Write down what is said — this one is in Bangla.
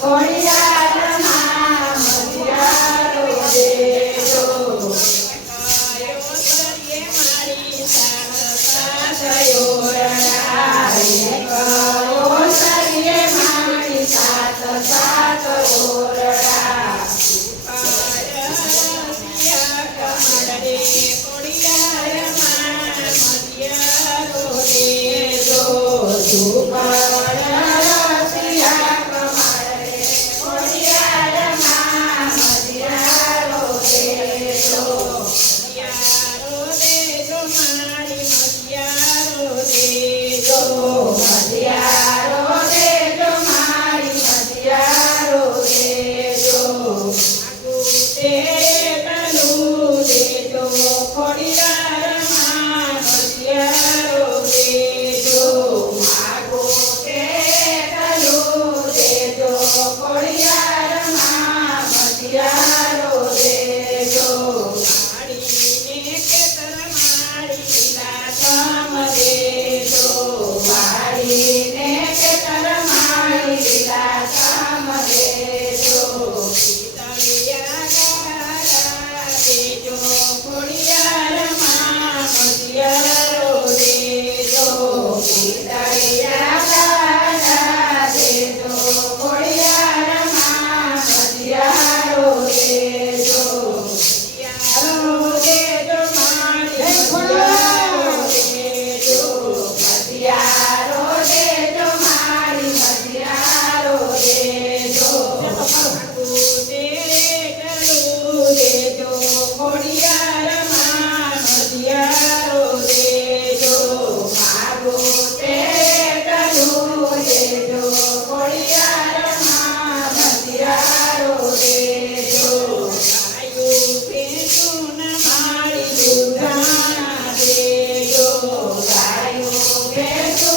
Sorry. દેજો